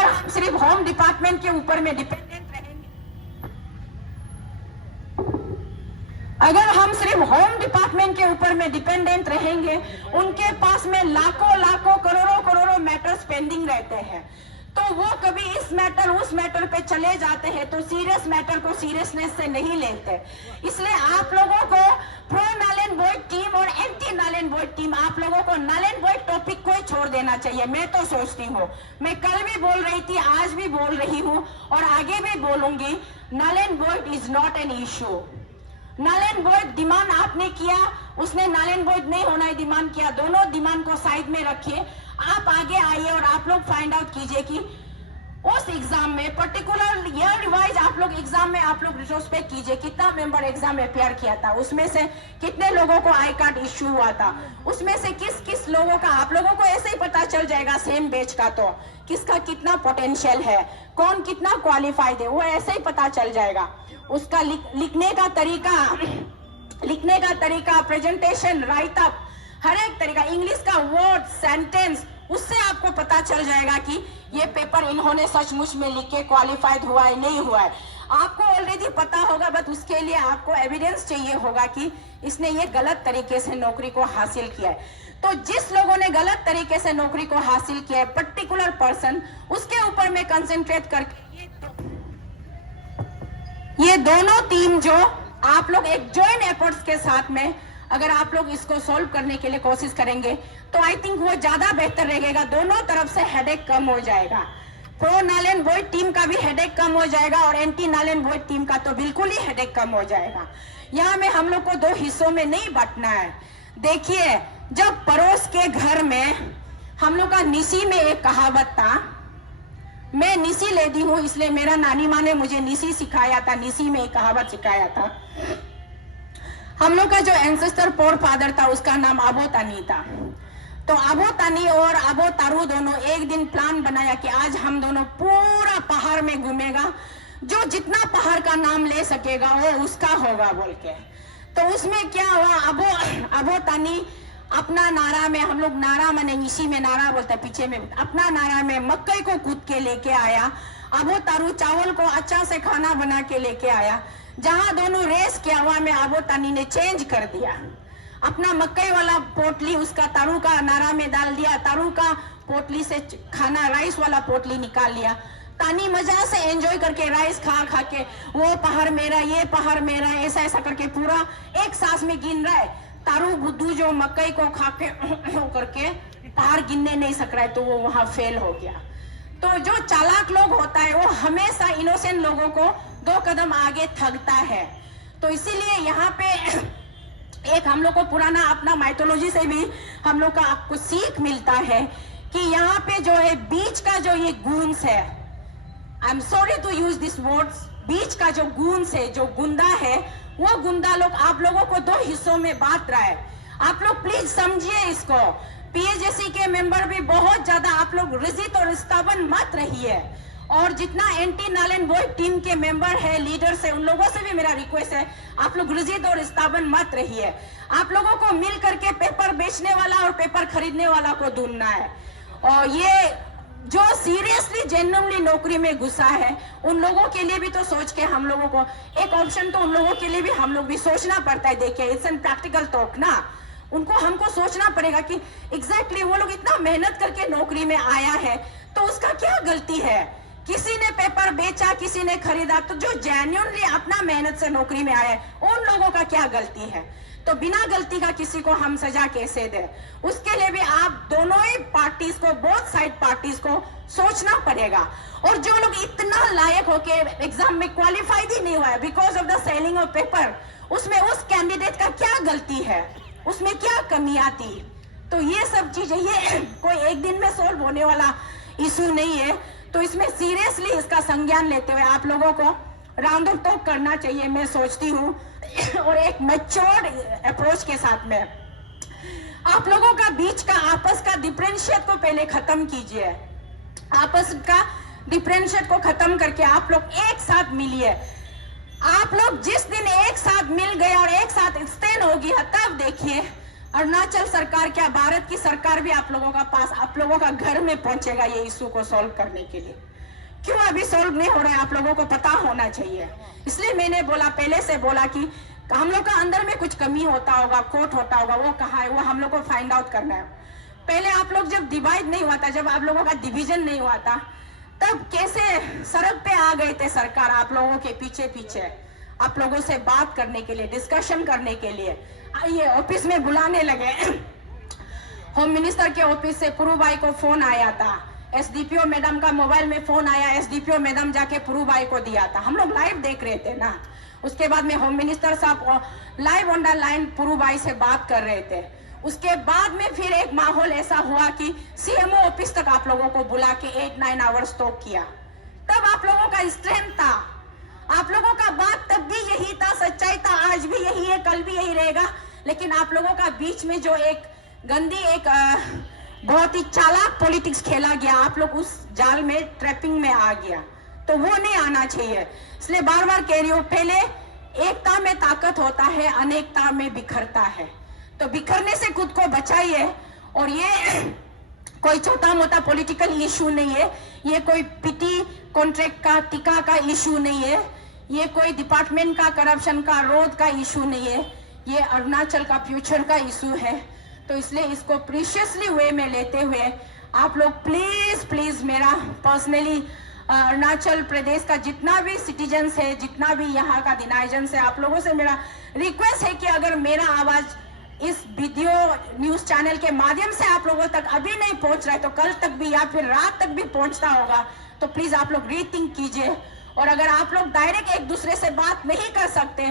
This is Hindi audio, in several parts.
अगर हम सिर्फ होम डिपार्टमेंट के ऊपर में डिपेंडेंट रहेंगे, अगर हम सिर्फ होम डिपार्टमेंट के ऊपर में डिपेंडेंट रहेंगे, उनके पास में लाखों लाखों करोड़ों करोड़ों मैटर्स पेंडिंग रहते हैं, तो वो कभी इस मैटर उस मैटर पे चले जाते हैं, तो सीरियस मैटर को सीरियसनेस से नहीं लेते। इसलिए आप लोगों को pro null and void team और anti null and void team, आप लोगों को नल एंड वॉइड टॉपिक को ही छोड़ देना चाहिए। मैं तो सोचती हूँ, मैं कल भी बोल रही थी, आज भी बोल रही हूँ और आगे भी बोलूंगी, null and void is not an issue. Null and void demand आपने किया, उसने नल एंड वॉइड नहीं होना है डिमांड किया, दोनों डिमांड को साइड में रखिए। आप आगे आइए और आप लोग फाइंड आउट कीजिए कि उस एग्जाम में पर्टिकुलर ईयर वाइज आप लोग एग्जाम में आप लोग रिट्रोस्पेक्ट कीजिए, कितना मेंबर एग्जाम में अपेयर किया था, उसमें से कितने लोगों को आई कार्ड इश्यू हुआ था, उसमें से किस किस लोगों का, आप लोगों को ऐसे ही पता चल जाएगा सेम बैच का, तो किसका कितना पोटेंशियल है, कौन कितना क्वालिफाइड है, वो ऐसे ही पता चल जाएगा। उसका लिखने का तरीका, प्रेजेंटेशन, राइटअप, हर एक तरीका, इंग्लिश का वर्ड, सेंटेंस, उससे आपको पता चल जाएगा कि ये पेपर इन्होंने सचमुच में लिख के क्वालिफाइड हुआ है नहीं हुआ है। आपको ऑलरेडी पता होगा, बट उसके लिए आपको एविडेंस चाहिए होगा कि इसने ये गलत तरीके से नौकरी को हासिल किया है। तो जिस लोगों ने गलत तरीके से नौकरी को हासिल किया है, पर्टिकुलर पर्सन, उसके ऊपर में कंसेंट्रेट करके ये दोनों टीम जो आप लोग एक जॉइंट एफर्ट्स के साथ में अगर आप लोग इसको सॉल्व करने के लिए कोशिश करेंगे, तो आई थिंक वो ज्यादा बेहतर रहेगा। दोनों तरफ से हेडेक कम हो जाएगा, pro null and void team का भी हेडेक कम हो जाएगा और anti null and void team का तो बिल्कुल ही हेडेक कम हो जाएगा। यहाँ में हम लोग को दो हिस्सों में नहीं बांटना है। देखिए, जब पड़ोस के घर में हम लोग का निसी में एक कहावत था, मैं निसी लेती हूँ इसलिए मेरा नानी माँ ने मुझे निसी सिखाया था, निसी में एक कहावत सिखाया था। हम लोग का जो एंसेस्टर फोर फादर था उसका नाम अबो तानी था। तो अबो तानी और अबो तारू दोनों एक दिन प्लान बनाया कि आज हम दोनों पूरा पहाड़ में घूमेगा, जो जितना पहाड़ का नाम ले सकेगा वो उसका होगा बोल के। तो उसमें क्या हुआ, अबो तानी अपना नारा में, हम लोग नारा माने इसी में नारा बोलते हैं, पीछे में अपना नारा में मकई को कूद के लेके आया। अबो तारू चावल को अच्छा से खाना बना के लेके आया। जहां दोनों रेस किया हुआ में अबो तानी ने चेंज कर दिया, अपना मकई वाला पोटली उसका तारू का नारा में डाल दिया, तारू का पोटली से खाना राइस वाला पोटली निकाल लिया। तानी मजा से एंजॉय करके राइस खा खा के वो पहाड़ मेरा, ये पहाड़ मेरा, ऐसा ऐसा करके पूरा एक सांस में गिन रहा है। तारू बुद्धू जो मकई को खा के करके पहाड़ गिनने नहीं सक रहा है, तो वो वहां फेल हो गया। तो जो चालाक लोग होता है वो हमेशा इनोसेंट लोगों को दो कदम आगे थकता है। तो इसीलिए यहाँ पे एक हम लोग को पुराना अपना माइथोलॉजी से भी हम लोग का आपको सीख मिलता है कि यहाँ पे जो है बीच का जो ये गुन्स है, I am sorry to use this words, बीच का जो गुन्स है, जो गुंदा है, वो गुंदा लोग आप लोगों को दो हिस्सों में बांट रहा है। आप लोग प्लीज समझिए इसको। पीएचएससी के मेंबर भी बहुत ज्यादा आप लोग रिजिड और स्टबर्न मत रहिए, और जितना anti null and void team के मेंबर है, लीडर्स है, उन लोगों से भी मेरा रिक्वेस्ट है, आप लोग रिजिड और स्टबर्न मत रहिए। आप लोगों को मिल करके पेपर बेचने वाला और पेपर खरीदने वाला को ढूंढना है। और ये जो सीरियसली जेन्युइनली नौकरी में घुसा है, उन लोगों के लिए भी तो सोच के हम लोगों को एक ऑप्शन, तो उन लोगों के लिए भी हम लोग भी सोचना पड़ता है। देखिए, इट्स एन प्रैक्टिकल टॉक ना, उनको हमको सोचना पड़ेगा कि एग्जैक्टली वो लोग इतना मेहनत करके नौकरी में आया है, तो उसका क्या गलती है। किसी ने पेपर बेचा, किसी ने खरीदा, तो जो जेन्युइनली अपना मेहनत से नौकरी में आया है, उन लोगों का क्या गलती है। तो बिना गलती का किसी को हम सजा कैसे दे, उसके लिए भी आप दोनों ही पार्टीज को, बोथ साइड पार्टीज को सोचना पड़ेगा। और जो लोग इतना लायक होके एग्जाम में क्वालिफाइड ही नहीं हुआ है because of the selling of paper, उसमें उस कैंडिडेट का क्या गलती है, उसमें क्या कमी आती। तो ये सब चीजें, ये कोई एक दिन में सोल्व होने वाला इशू नहीं है। तो इसमें सीरियसली इसका संज्ञान लेते हुए आप लोगों को राउंड ऑफ टॉक करना चाहिए, मैं सोचती हूँ, और एक मैच्योर्ड अप्रोच के साथ में आप लोगों का बीच का आपस का डिफरेंशिएट को पहले खत्म कीजिए। आपस का डिफरेंशिएट को खत्म करके आप लोग एक साथ मिलिए। आप लोग जिस दिन एक साथ मिल गए और एक साथ स्टैंड हो गया, तब देखिए अरुणाचल सरकार क्या, भारत की सरकार भी आप लोगों का पास, आप लोगों का घर में पहुंचेगा ये इशू को सॉल्व करने के लिए। क्यों अभी सॉल्व नहीं हो रहा है, आप लोगों को पता होना चाहिए। इसलिए मैंने बोला, पहले से बोला कि हम लोग का अंदर में कुछ कमी होता होगा, खोट होता होगा, वो कहाँ है, वो हम लोग को फाइंड आउट करना है। पहले आप लोग जब डिवाइड नहीं हुआ था, जब आप लोगों का डिवीजन नहीं हुआ था, तब कैसे सड़क पे आ गए थे सरकार आप लोगों के पीछे पीछे, आप लोगों से बात करने के लिए, डिस्कशन करने के लिए। आइए ऑफिस में बुलाने लगे। होम मिनिस्टर के ऑफिस से पुरू भाई को फोन आया था, एसडीपीओ मैडम का मोबाइल में फोन आया, एसडीपीओ मैडम जाके पुरू भाई को दिया था। हम लोग लाइव देख रहे थे ना। उसके बाद में होम मिनिस्टर साहब लाइव ऑन द लाइन पुरू भाई से बात कर रहे थे। उसके बाद में फिर एक माहौल ऐसा हुआ कि सीएमओ ऑफिस तक आप लोगों को बुला के 8-9 आवर्स टॉक किया। तब आप लोगों का स्ट्रेंथ था, आप लोगों का बात तब भी यही था, सच्चाई था, आज भी यही है, कल भी यही रहेगा। लेकिन आप लोगों का बीच में जो एक गंदी, एक बहुत ही चालाक पॉलिटिक्स खेला गया, आप लोग उस जाल में, ट्रैपिंग में आ गया, तो वो नहीं आना चाहिए। इसलिए बार बार कह रही हूँ, पहले एकता में ताकत होता है, अनेकता में बिखरता है। तो बिखरने से खुद को बचाइए। और ये कोई छोटा मोटा पॉलिटिकल इशू नहीं है, ये कोई पिटी कॉन्ट्रैक्ट का, टिका का इशू नहीं है, ये कोई डिपार्टमेंट का करप्शन का, रोड का इशू नहीं है, ये अरुणाचल का फ्यूचर का इशू है। तो इसलिए इसको प्रीशियसली वे में लेते हुए आप लोग प्लीज प्लीज मेरा पर्सनली अरुणाचल प्रदेश का जितना भी सिटीजन्स है, जितना भी यहाँ का दिनाइजन्स है, आप लोगों से मेरा रिक्वेस्ट है कि अगर मेरा आवाज इस वीडियो न्यूज चैनल के माध्यम से आप लोगों तक अभी नहीं पहुंच रहा है, तो कल तक भी या फिर रात तक भी पहुंचता होगा, तो प्लीज आप लोग रीथिंक कीजिए। और अगर आप लोग डायरेक्ट एक दूसरे से बात नहीं कर सकते,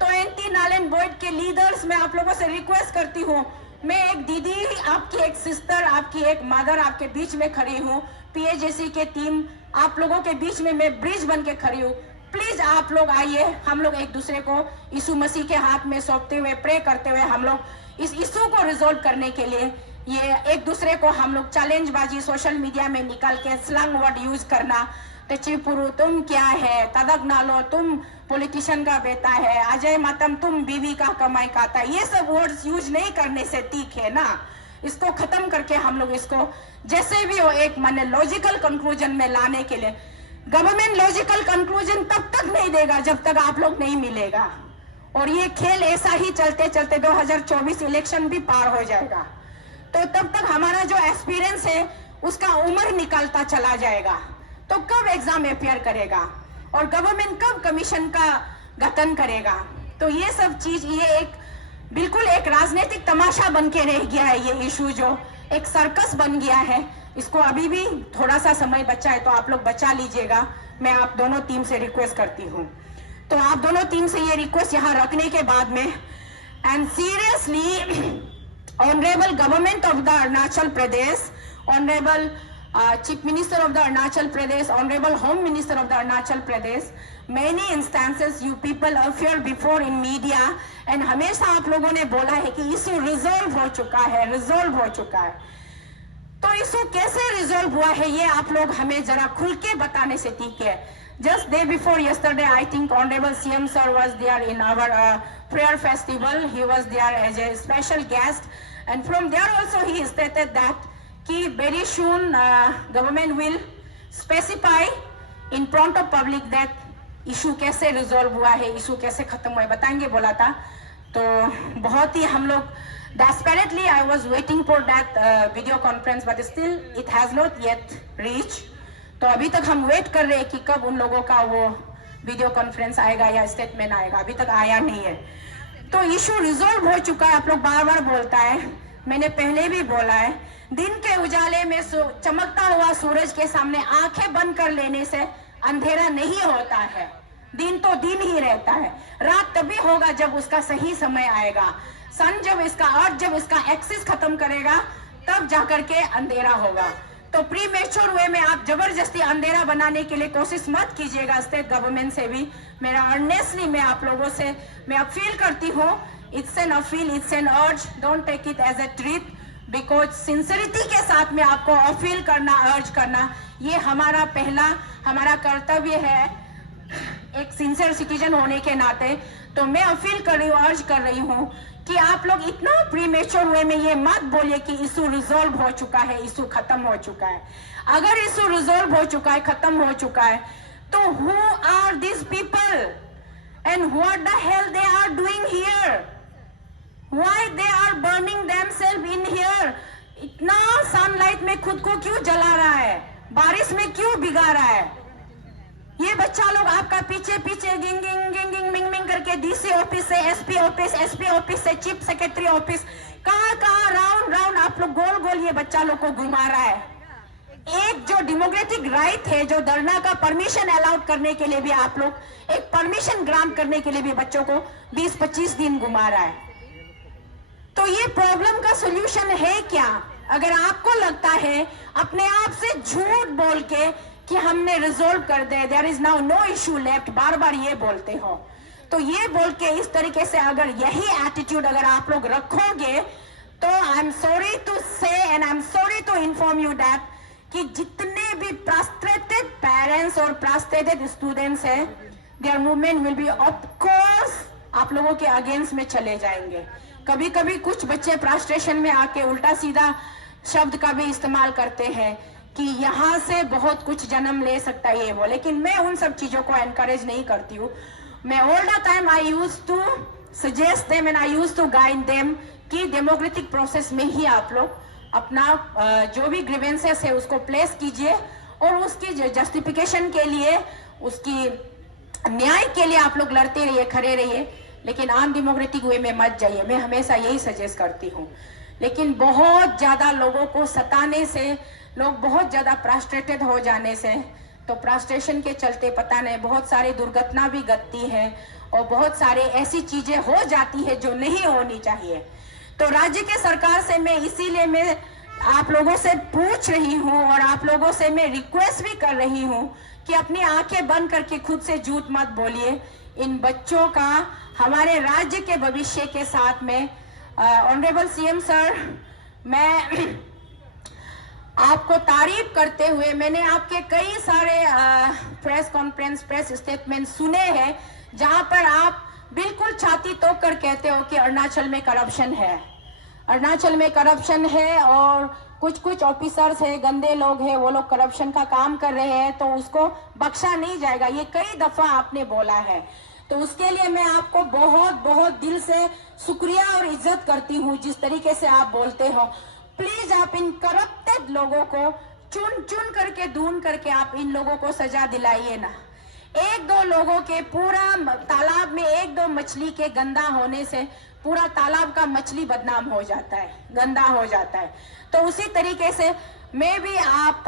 तो एंटी नालन बॉयड के लीडर्स, मैं आप लोगों से रिक्वेस्ट करती हूँ, मैं एक दीदी, आपकी एक सिस्टर, आपकी एक मदर आपके बीच में खड़ी हूँ, पीएजेसी के टीम आप लोगों के बीच में मैं ब्रिज बन के खड़ी हूँ। प्लीज आप लोग आइए, हम लोग एक दूसरे को यीशु मसीह के हाथ में सौंपते हुए, प्रे करते हुए, हम लोग इस इशू को रिजोल्व करने के लिए, ये एक दूसरे को हम लोग चैलेंज बाजी सोशल मीडिया में निकाल के स्लैंग वर्ड यूज करना, चिपुरु तुम क्या है, तदक नालो तुम पॉलिटिशियन का बेटा है, अजय मतम तुम बीवी का कमाई खाता, ये सब वर्ड्स यूज नहीं करने से ठीक है ना। इसको खत्म करके हम लोग इसको जैसे भी हो एक माने लॉजिकल कंक्लूजन में लाने के लिए, गवर्नमेंट लॉजिकल कंक्लूजन तब तक नहीं देगा जब तक आप लोग नहीं मिलेगा। और ये खेल ऐसा ही चलते चलते 2024 इलेक्शन भी पार हो जाएगा, तो तब तक हमारा जो एक्सपीरियंस है उसका उम्र निकलता चला जाएगा। तो कब एग्जाम अपियर करेगा और गवर्नमेंट कब कमीशन का गठन करेगा। तो ये सब चीज, ये एक बिल्कुल एक राजनीतिक तमाशा बन के रह गया है। ये इशू जो एक सर्कस बन गया है, इसको अभी भी थोड़ा सा समय बचा है, तो आप लोग बचा लीजिएगा। मैं आप दोनों टीम से रिक्वेस्ट करती हूँ। तो आप दोनों टीम से ये रिक्वेस्ट यहाँ रखने के बाद में, and seriously honourable government of the Arunachal Pradesh, honourable Chief Minister of the Arunachal Pradesh, Honorable Home Minister of the Arunachal Pradesh, many instances you people appear before in media and हमेशा आप लोगों ने बोला है कि इशू रिजॉल्व हो चुका है, रिजॉल्व हो चुका है। तो इशू कैसे रिजॉल्व हुआ है ये आप लोग हमें जरा खुल के बताने से ठीक है। Just day before yesterday, I think Honorable CM Sir was there in our prayer festival. He was there as a special guest, and from there also he stated that कि very soon government will specify in front of public that issue कैसे resolve हुआ है, issue कैसे खत्म हुआ है, बताएंगे बोला था। तो बहुत ही हम लोग desperately I was waiting for that video conference, but still it has not yet reached। तो अभी तक हम वेट कर रहे हैं कि कब उन लोगों का वो वीडियो कॉन्फ्रेंस आएगा या स्टेटमेंट आएगा, अभी तक आया नहीं है। तो इशू रिजॉल्व हो चुका है। आप लोग बार बार बोलता है, मैंने पहले भी बोला है, दिन के उजाले में चमकता हुआ सूरज के सामने आंखें बंद कर लेने से अंधेरा नहीं होता है। दिन तो दिन ही रहता है, रात तभी होगा जब उसका सही समय आएगा। सन जब इसका, अर्थ जब इसका एक्सिस खत्म करेगा, तब जाकर के अंधेरा होगा। तो प्री मैच्योर वे में आप जबरदस्ती अंधेरा बनाने के लिए कोशिश मत कीजिएगा। स्टेट गवर्नमेंट से भी मेरा अर्नेस्टली मैं आप लोगों से मैं अपील करती हूँ। It's an appeal, it's an urge, don't take it as a treat, because sincerity के साथ में आपको अपील करना, अर्ज करना, ये हमारा पहला हमारा कर्तव्य है एक सिंसियर सिटीजन होने के नाते। तो मैं अपील कर रही हूँ, अर्ज कर रही हूँ कि आप लोग इतना प्रीमेच्योर वे में ये मत बोलिए कि इशू रिजॉल्व हो चुका है, इशू खत्म हो चुका है। अगर इशू रिजॉल्व हो चुका है, खत्म हो चुका है, तो who are this people and what the hell they are doing here, why they are burning themselves in here? इतना सनलाइट में खुद को क्यों जला रहा है, बारिश में क्यों भिगा रहा है? ये बच्चा लोग आपका पीछे पीछे गिंग गिंग गिंग गिंग मिंग मिंग करके डीसी ऑफिस से एसपी ऑफिस से चीफ सेक्रेटरी ऑफिस, कहां राउंड राउंड आप लोग गोल गोल ये बच्चा लोग को घुमा रहा है। एक जो डेमोक्रेटिक राइट है, जो धरना का परमिशन अलाउड करने के लिए भी आप लोग एक परमिशन ग्रांट करने के लिए भी बच्चों को 20-25 दिन घुमा रहा है। तो ये प्रॉब्लम का सोल्यूशन है क्या? अगर आपको लगता है अपने आप से झूठ बोल के कि हमने रिजोल्व कर दे, there is now no issue left, बार बार ये बोलते हो, तो ये बोल के इस तरीके से अगर यही एटीट्यूड अगर आप लोग रखोगे, तो I am sorry to say and I am sorry to inform you that कि जितने भी फ्रस्ट्रेटेड पेरेंट्स और फ्रस्ट्रेटेड स्टूडेंट्स हैं, their movement will be of course आप लोगों के अगेंस्ट में चले जाएंगे। कभी कभी कुछ बच्चे फ्रस्ट्रेशन में आके उल्टा सीधा शब्द का भी इस्तेमाल करते हैं कि यहाँ से बहुत कुछ जन्म ले सकता है ये वो, लेकिन मैं उन सब चीजों को एनकरेज नहीं करती हूँ। मैं all the time I use to suggest them and I use to guide them कि डेमोक्रेटिक प्रोसेस में ही आप लोग अपना जो भी ग्रीवेंसेस है उसको प्लेस कीजिए और उसकी जस्टिफिकेशन के लिए, उसकी न्याय के लिए आप लोग लड़ते रहिए, खड़े रहिए, लेकिन अनडेमोक्रेटिक वे में मत जाइए। मैं हमेशा यही सजेस्ट करती हूँ। लेकिन बहुत ज्यादा लोगों को सताने से, लोग बहुत ज्यादा फ्रस्ट्रेटेड हो जाने से, तो फ्रस्ट्रेशन के चलते पता नहीं बहुत सारी दुर्घटना भी घटती है और बहुत सारे ऐसी चीजें हो जाती है जो नहीं होनी चाहिए। तो राज्य के सरकार से मैं इसीलिए मैं आप लोगों से पूछ रही हूँ और आप लोगों से मैं रिक्वेस्ट भी कर रही हूँ कि अपनी आंखें बंद करके खुद से झूठ मत बोलिए। इन बच्चों का हमारे राज्य के भविष्य के साथ में ऑनरेबल सीएम सर, मैं आपको तारीफ करते हुए, मैंने आपके कई सारे प्रेस कॉन्फ्रेंस, प्रेस स्टेटमेंट सुने हैं जहां पर आप बिल्कुल छाती तोड़ कर कहते हो कि अरुणाचल में करप्शन है, अरुणाचल में करप्शन है और कुछ ऑफिसर्स है, गंदे लोग हैं, वो लोग करप्शन का काम कर रहे हैं तो उसको बख्शा नहीं जाएगा। ये कई दफा आपने बोला है, तो उसके लिए मैं आपको बहुत बहुत दिल से शुक्रिया और इज्जत करती हूँ जिस तरीके से आप बोलते हो। प्लीज आप इन करप्टेड लोगों को चुन चुन करके, ढूंढ करके आप इन लोगों को सजा दिलाइए ना। एक दो लोगों के पूरा तालाब में एक दो मछली के गंदा होने से पूरा तालाब का मछली बदनाम हो जाता है, गंदा हो जाता है। तो उसी तरीके से मैं भी आप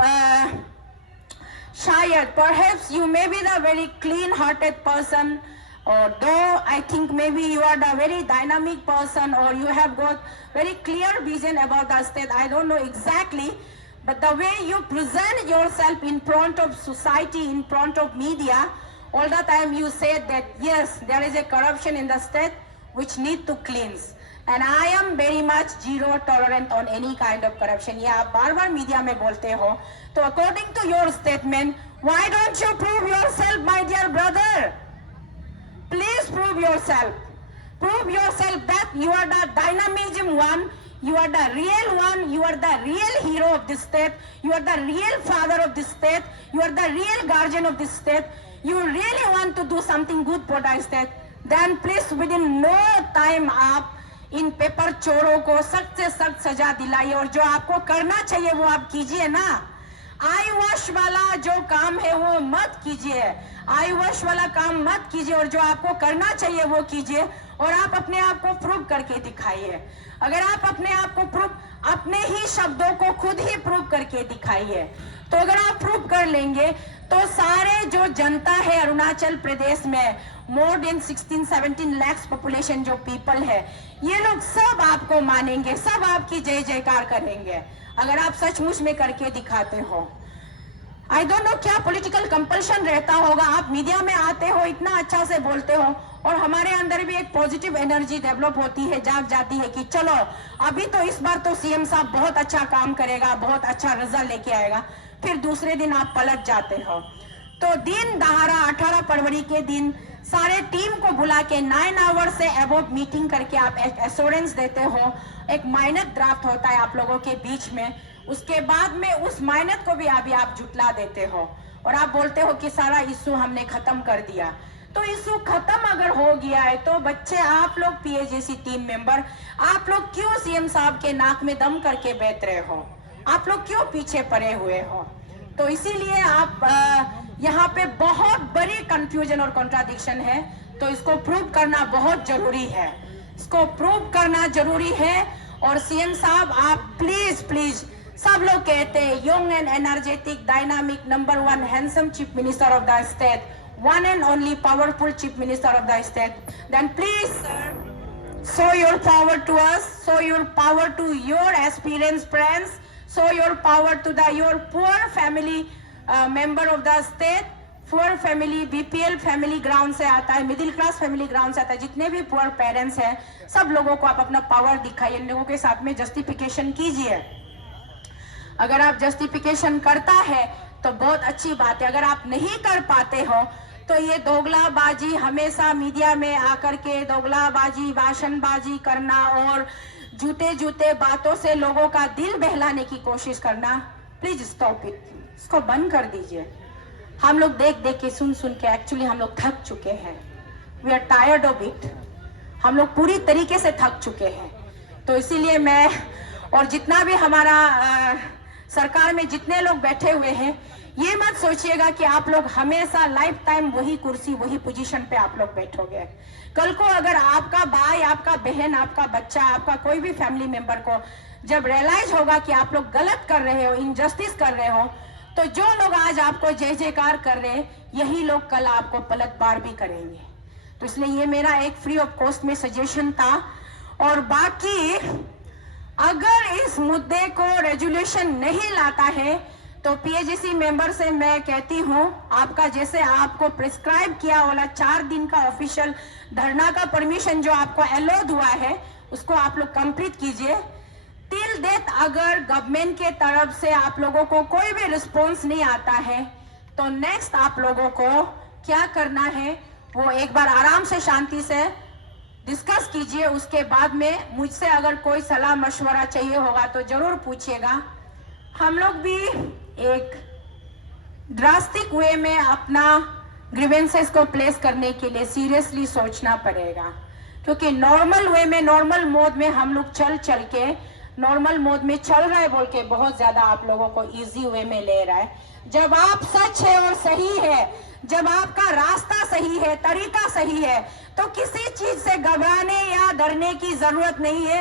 शायद perhaps you may be the very clean hearted person, or though I think maybe you are the very dynamic person or you have got very clear vision about the state, I don't know exactly, but the way you present yourself in front of society, in front of media, all the time you said that yes, there is a corruption in the state which need to cleanse, and I am very much zero tolerant on any kind of corruption. ये आप बार बार मीडिया में बोलते हो, तो according to your statement, why don't you prove yourself, my dear brother? Please prove yourself. Prove yourself that you are the dynamism one, you are the real one, you are the real hero of this state, you are the real father of this state, you are the real guardian of this state. You really want to do something good for the state, then please within no time आप इन पेपर चोरों को सख्त से सख्त सजा दिलाइए और जो आपको करना चाहिए वो आप कीजिए ना। आई वॉश वाला जो काम है वो मत कीजिए, आई वॉश वाला काम मत कीजिए और जो आपको करना चाहिए वो कीजिए और आप अपने आप को प्रूव करके दिखाइए। अगर आप अपने आप को प्रूव, अपने ही शब्दों को खुद ही प्रूव करके दिखाइए, तो अगर आप प्रूव कर लेंगे तो सारे जो जनता है अरुणाचल प्रदेश में, मोर देन 16-17 लाख पॉपुलेशन जो पीपल है, ये लोग सब आपको मानेंगे, सब आपकी जय जयकार करेंगे अगर आप सचमुच में करके दिखाते हो। आई डोंट नो क्या पॉलिटिकल कंपल्शन रहता होगा, आप मीडिया में आते हो, इतना अच्छा से बोलते हो और हमारे अंदर भी एक पॉजिटिव एनर्जी डेवलप होती है, जाग जाती है कि चलो अभी तो इस बार तो सीएम साहब बहुत अच्छा काम करेगा, बहुत अच्छा रिजल्ट लेके आएगा, फिर दूसरे दिन आप पलट जाते हो। तो दिन दहाड़ा 18 फरवरी के दिन सारे टीम को बुला के 9 आवर से अबव मीटिंग करके आप एक एश्योरेंस देते हो, एक माइनट ड्राफ्ट होता है आप लोगों के बीच में, उसके बाद में उस माइनट को भी अभी आप जुटला देते हो और आप बोलते हो कि सारा इशू हमने खत्म कर दिया। तो इशू खत्म अगर हो गया है तो बच्चे आप लोग पीएजेसी टीम मेंबर, आप लोग क्यों सीएम साहब के नाक में दम करके बैठ रहे हो? आप लोग क्यों पीछे पड़े हुए हो? तो इसीलिए आप यहाँ पे बहुत बड़ी कंफ्यूजन और कॉन्ट्राडिक्शन है, तो इसको प्रूव करना बहुत जरूरी है, इसको प्रूव करना जरूरी है। और सीएम साहब आप प्लीज प्लीज, सब लोग कहते हैं young and energetic dynamic number 1 handsome chief minister of the state, one and only powerful chief minister of the state, then please sir, show your power to us, show your power to your aspirants friends, show your power to your poor family member of the state, poor family, BPL family ground से आता है, मिडिल क्लास फैमिली ग्राउंड से आता है, जितने भी पुअर पेरेंट्स हैं सब लोगों को आप अपना पावर दिखाइए, इन लोगों के साथ में जस्टिफिकेशन कीजिए। अगर आप जस्टिफिकेशन करता है तो बहुत अच्छी बात है, अगर आप नहीं कर पाते हो तो ये दोगलाबाजी, हमेशा मीडिया में आकर के दोगलाबाजी, भाषणबाजी करना और झूठे झूठे बातों से लोगों का दिल बहलाने की कोशिश करना, प्लीज स्टॉप इट, इसको बंद कर दीजिए। हम लोग देख देख के सुन सुन के एक्चुअली हम लोग थक चुके हैं, we are tired of it, हम लोग पूरी तरीके से थक चुके हैं। तो इसीलिए मैं और जितना भी हमारा सरकार में जितने लोग बैठे हुए हैं, ये मत सोचिएगा कि आप लोग हमेशा लाइफ टाइम वही कुर्सी वही पोजीशन पे आप लोग बैठोगे। कल को अगर आपका भाई, आपका बहन, आपका बच्चा, आपका कोई भी फैमिली मेंबर को जब रियलाइज होगा कि आप लोग गलत कर रहे हो, इनजस्टिस कर रहे हो, तो जो लोग आज आपको जय जयकार कर रहे हैं यही लोग कल आपको पलटवार भी करेंगे। तो इसलिए ये मेरा एक फ्री ऑफ कॉस्ट में सजेशन था। और बाकी अगर इस मुद्दे को रेजोल्यूशन नहीं लाता है तो पीएजीसी मेंबर से मैं कहती हूं, आपका जैसे आपको प्रिस्क्राइब किया वाला 4 दिन का ऑफिशियल धरना का परमिशन जो आपको अलाउड हुआ है उसको आप लोग कंप्लीट कीजिए। टिल डेट अगर गवर्नमेंट के तरफ से आप लोगों को कोई भी रिस्पॉन्स नहीं आता है तो नेक्स्ट आप लोगों को क्या करना है वो एक बार आराम से शांति से डिस्कस कीजिए। उसके बाद में मुझसे अगर कोई सलाह मशवरा चाहिए होगा तो जरूर पूछिएगा। हम लोग भी एक ड्रास्टिक वे में अपना ग्रीवेंसेस को प्लेस करने के लिए सीरियसली सोचना पड़ेगा, क्योंकि नॉर्मल वे में, नॉर्मल मोड में हम लोग चल के नॉर्मल मोड में चल रहा है बोल के बहुत ज्यादा आप लोगों को इजी वे में ले रहा है। जब आप सच है और सही है, जब आपका रास्ता सही है, तरीका सही है, तो किसी चीज से घबराने या डरने की जरूरत नहीं है।